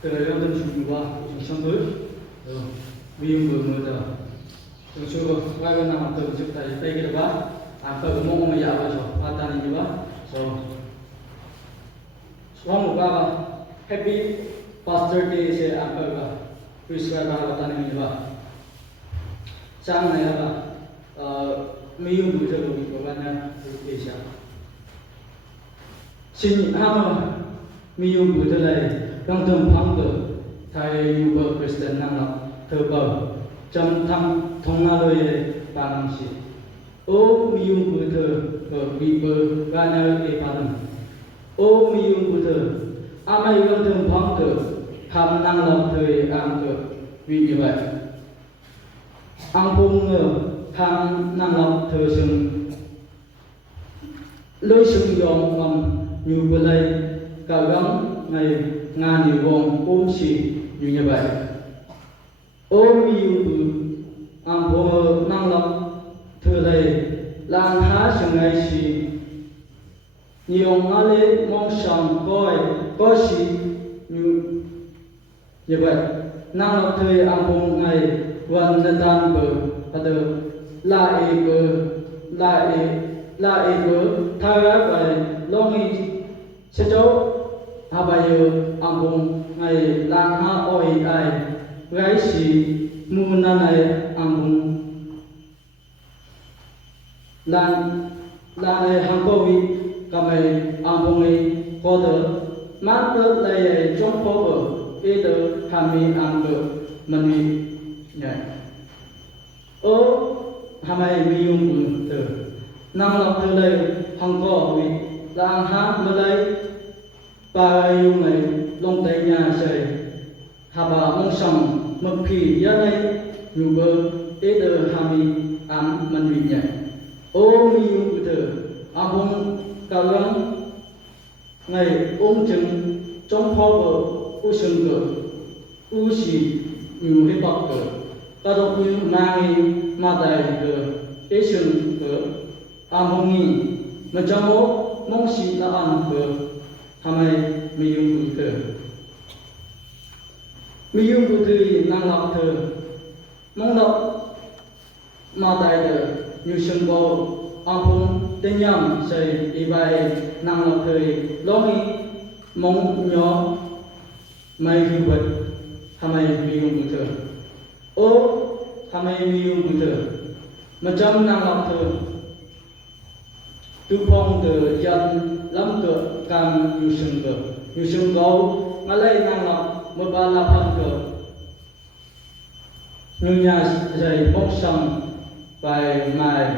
từ đây đang dùng qua dùng xong tới vì vừa mới giờ chúng tôi qua cái nào từ chúng ta đây cái đó apa gemuk mau ya apa so mata ni juga so semua apa happy pastor day se apa ka Christmas ba mata ni juga sang này apa mấy yung buổi giờ của bạn nha để xem xin ama mấy yung buổi giờ này trong thầm phong tử thầy yêu vợ Christian năng lực thơ bờ trong thăm thông na đôi bằng sĩ ô mi yung bữa thơ ở bị bờ và nhà để bàn ô mi yung bữa thơ amai trong thầm phong tử tham năng lực thời am tử vì như vậy ang phung ngờ tham năng lực thời sừng lối sừng yong ngầm như bữa đây cả gắng ngày ngàn nhiều vòng ôm xì như vậy ôm yêu bự am phô năng lực thừa đây lang há sừng ngày xì nhiều ngã lệ mong sòng coi có xì như vậy năng lực thời am phô ngàyวันนั้นเบอร์เดิมลาเอเบอร์ลาเอเบอร์ถ้าไปลองอีเช่นเจ้าhả bây giờ ông bông ngày lang ha oi ai gái xì mua na này ông bông lang này hàng cô vi cầm này ông bông này có đỡ mát đỡ đây trong phố bờ cái đỡ hàm mi ông bờ mình vi nhảy hàm ai mi dùng bùn từ năng lực từ đây hàng cô vi lang ha mà đây ba yung này long tay nhà trời hà bà mong sòng mực phì giá này nhu bơ ế đờ hà mi ám mình vì nhảy ô mi yung bự thờ ám hông cao gắng ngày ôm chừng trong phó bờ u sừng cờ u xì nhu hết bọc cờ ta đọc như mang đi mà đại cờ ế sừng cờ ám hông nghi mà trong mô mong xì là ăn cờ hãy mi yung bụi thờ mi yung bụi thờ năng lọc thờ mong đọc mà đại thờ như sân bò ông phung tên nhầm xây đi bài năng lọc thờ lo nghi mong nhỏ mày hư vật hãy mi yung bụi thờ hãy mi yung bụi thờ mà trong năng lọc thờ tu phong từ dân lắm cỡ cam như sừng gấu mà lấy năng lọc một ba la phân cỡ như nhà dày bốc sầm bài mài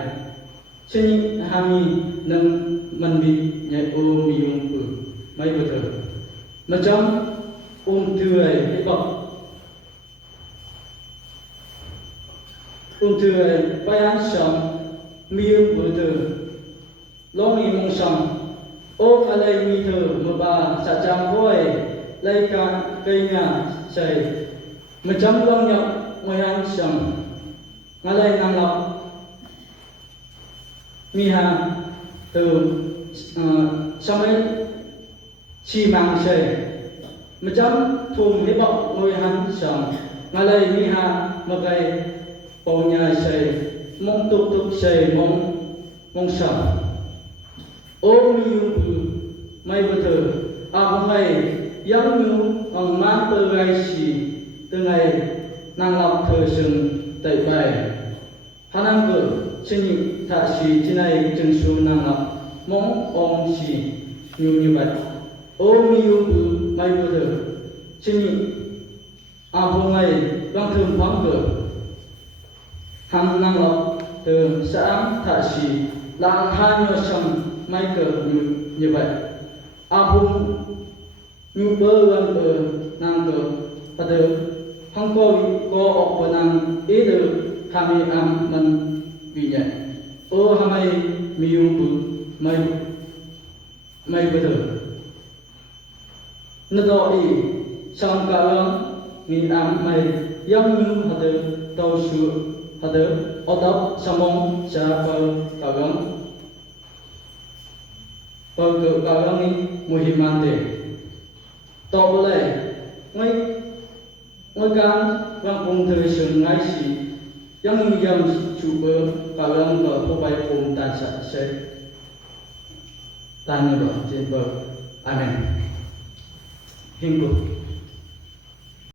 xin hami nâng mình bị nhảy ôm bị ôm bự mấy bữa thở mà trong ôm tươi cái bọc ôm tươi bài ăn sống miếng bữa thở long y mong sòng ô khá lây mi thờ mà bà xả trang vui lây cả cây nhà chảy mà chấm long nhập ngoài hàng sòng ngã lây năng lọc mi hà từ xong ấy chi màng chảy mà chấm thùng hết bọc ngồi hàng sòng ngã lây mi hà mà gây bầu nhà chảy mong tục chảy mong sòng ô mi yung bự may bơ thờ hôm nay giống như ông mát tơ gai xì từ ngày năng lọc thờ sừng tại bài hà năng cử xin nhị thả xì trên này chừng su năng lọc mong ông xì như vậy ô mi yung bự may bơ thờ xin nhị hôm nay đang thường phóng cử hàm năng lọc từ xã thả xì lang hai nhô sông may cờ như vậy hung như bơ gần bờ năng cờ và được không có ốc bờ năng ý được kami mình vì vậy hamai miu bự may bờ nó đòi xong cả ni may yang như hạt được tàu sữa hạt được ở đó xong mong cha bờ cả pagkakalangin muhimante. To boleh ngôi can vang cùng thời sự ngay xì yang yam chủ bơ cả lần ở phố bay cùng tan sạch sẽ tan nữa trên bờ. Amen. Hinggu.